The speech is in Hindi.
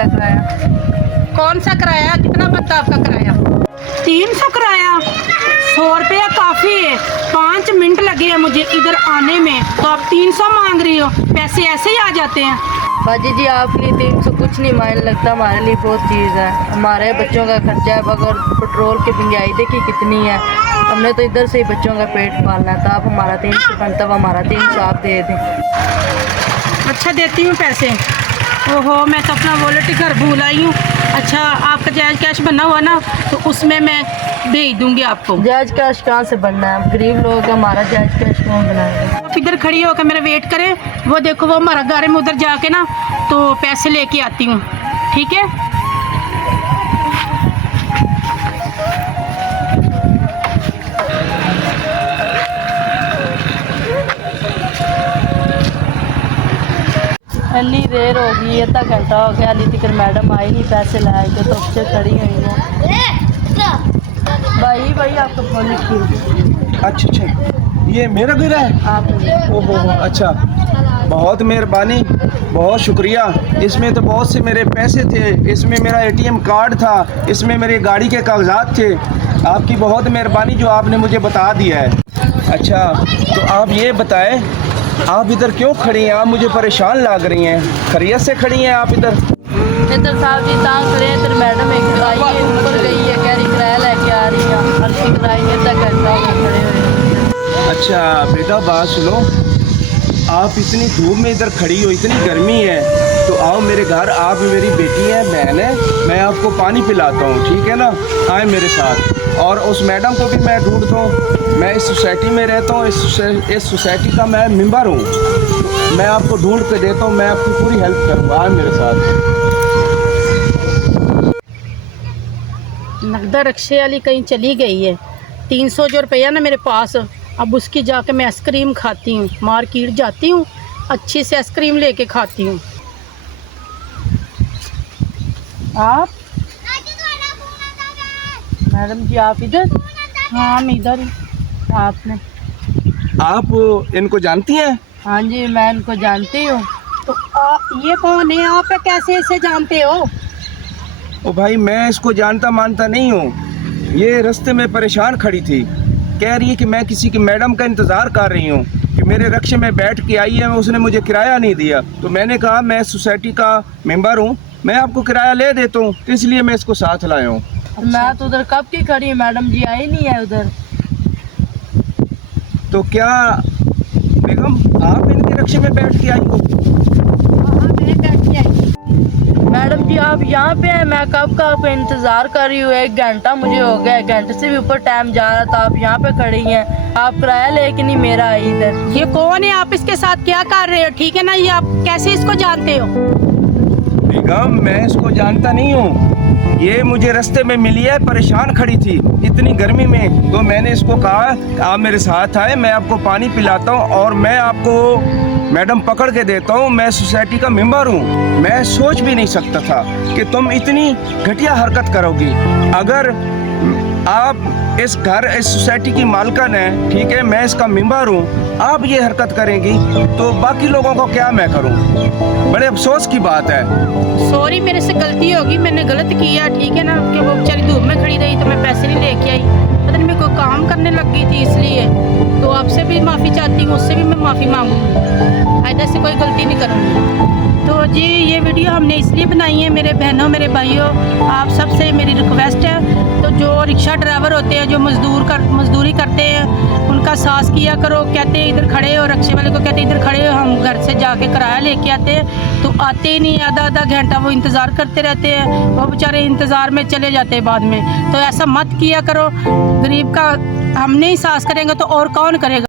मेरा किराया। कौन सा किराया? कितना बनता आपका किराया? 300 किराया? 100 रुपया काफ़ी है। 5 मिनट लगे हैं मुझे इधर आने में, तो आप 300 मांग रही हो? पैसे ऐसे ही आ जाते हैं? बाजी जी आपके लिए 300 कुछ नहीं मायने लगता, हमारे लिए बहुत चीज़ है। हमारे बच्चों का खर्चा है, अगर पेट्रोल की महंगाई देखिए कितनी है, हमने तो इधर से ही बच्चों का पेट पालना है। तो आप हमारा 300 बनता, हमारा 300 आप दे दें। अच्छा देती हूँ पैसे। ओहो, मैं तो अपना वॉलेट ही घर भूल आई हूँ। अच्छा, आपका जायज़ कैश बना हुआ ना, तो उसमें मैं भेज दूँगी आपको। जायज़ कैश कहाँ से बनना है? गरीब लोग का हमारा जायज़ कैश कौन बनाएगा? आप इधर खड़ी होकर मेरा वेट करें, वो देखो वो हमारा घर है, मैं उधर जाके ना तो पैसे लेके आती हूँ, ठीक है? इतनी देर हो गई, आधा घंटा हो गया, अली तक मैडम आई नहीं, पैसे लाए के तो उससे खड़ी हुई है। भाई आपको फोन की। अच्छा, ये मेरा घर है? आप ओहो, अच्छा, बहुत मेहरबानी, बहुत शुक्रिया। इसमें तो बहुत से मेरे पैसे थे, इसमें मेरा एटीएम कार्ड था, इसमें मेरे गाड़ी के कागजात थे। आपकी बहुत मेहरबानी जो आपने मुझे बता दिया है। अच्छा, तो आप ये बताएं, आप इधर क्यों खड़ी हैं? आप मुझे परेशान लग रही हैं। खैरियत से खड़ी हैं आप इधर? इधर साहब जी तांग खड़े हैं, इधर मैडम एक आई है, ऊपर गई है, कह रही किराया लेके आ रही है। हल्की किराया आधा घंटा हो गया खड़े हुए। अच्छा बेटा, बात सुनो, आप इतनी धूप में इधर खड़ी हो, इतनी गर्मी है, तो आओ मेरे घर। आप मेरी बेटी है, बहन है, मैं आपको पानी पिलाता हूँ, ठीक है ना? आए मेरे साथ। और उस मैडम को भी मैं ढूंढता हूँ। मैं इस सोसाइटी में रहता हूँ, इस सोसाइटी का मैं मेंबर हूँ। मैं आपको ढूंढ के देता हूँ, मैं आपकी पूरी हेल्प करूँगा। आए मेरे साथ। नगदा रक्शे वाली कहीं चली गई है। 300 जो रुपया ना मेरे पास, अब उसकी जाके मैं आइसक्रीम खाती हूँ। मार्केट जाती हूँ, अच्छी से आइसक्रीम लेके खाती हूँ। आप मैडम जी आप इधर? हाँ, मैं इधर हूँ। आपने? आप इनको जानती हैं? हाँ जी, मैं इनको जानती हूँ। तो ये कौन है? आप कैसे इसे जानते हो? ओ भाई, मैं इसको जानता मानता नहीं हूँ। ये रास्ते में परेशान खड़ी थी, कह रही है कि मैं किसी की मैडम का इंतज़ार कर रही हूँ कि मेरे रक्शे में बैठ के आई है, उसने मुझे किराया नहीं दिया। तो मैंने कहा मैं सोसाइटी का मेंबर हूँ, मैं आपको किराया ले देता हूँ, तो इसलिए मैं इसको साथ लाया हूँ। मैं तो उधर कब की खड़ी हूँ, मैडम जी आई नहीं है उधर। तो क्या बेगम आप इनके रक्शे में बैठ के आई हो? हाँ, मैं बैठ के आई। मैडम जी आप यहाँ पे हैं? मैं कब का आपका इंतज़ार कर रही हूँ, 1 घंटा मुझे हो गया, 1 घंटे से भी ऊपर टाइम जा रहा था, आप यहाँ पे खड़ी हैं। आप किराया लेके नहीं मेरा आई इधर। ये कौन है? आप इसके साथ क्या कर रहे हो? ठीक है ना? ये आप कैसे इसको जानते हो? बेगम मैं इसको जानता नहीं हूँ, ये मुझे रास्ते में मिली है, परेशान खड़ी थी इतनी गर्मी में। तो मैंने इसको कहा आप मेरे साथ आए, मैं आपको पानी पिलाता हूँ और मैं आपको मैडम पकड़ के देता हूँ। मैं सोसाइटी का मेंबर हूँ। मैं सोच भी नहीं सकता था कि तुम इतनी घटिया हरकत करोगी। अगर आप इस सोसाइटी की मालकन है, ठीक है, मैं इसका मेंबर हूँ, आप ये हरकत करेंगी तो बाकी लोगों को क्या मैं करूँ? बड़े अफसोस की बात है। सॉरी, मेरे से गलती होगी, मैंने गलत किया, ठीक है ना? कि वो बेचारी धूप में खड़ी रही तो मैं पैसे नहीं लेके आई, पता नहीं मैं कोई काम करने लग गई थी इसलिए। तो आपसे भी माफ़ी चाहती हूँ, उससे भी मैं माफ़ी मांगूंगी, आइंदा से कोई गलती नहीं करूँगी। तो जी ये वीडियो हमने इसलिए बनाई है मेरे बहनों मेरे भाइयों, आप सबसे मेरी रिक्वेस्ट है, तो जो रिक्शा ड्राइवर होते हैं, जो मजदूरी करते हैं, उनका साथ किया करो। कहते हैं इधर खड़े हो, रक्शे वाले को कहते हैं इधर खड़े हो, हम घर से जाके किराया लेके आते हैं, तो आते ही नहीं, आधा घंटा वो इंतज़ार करते रहते हैं, वो बेचारे इंतज़ार में चले जाते हैं बाद में। तो ऐसा मत किया करो, गरीब का हम नहीं साथ करेंगे तो और कौन करेगा?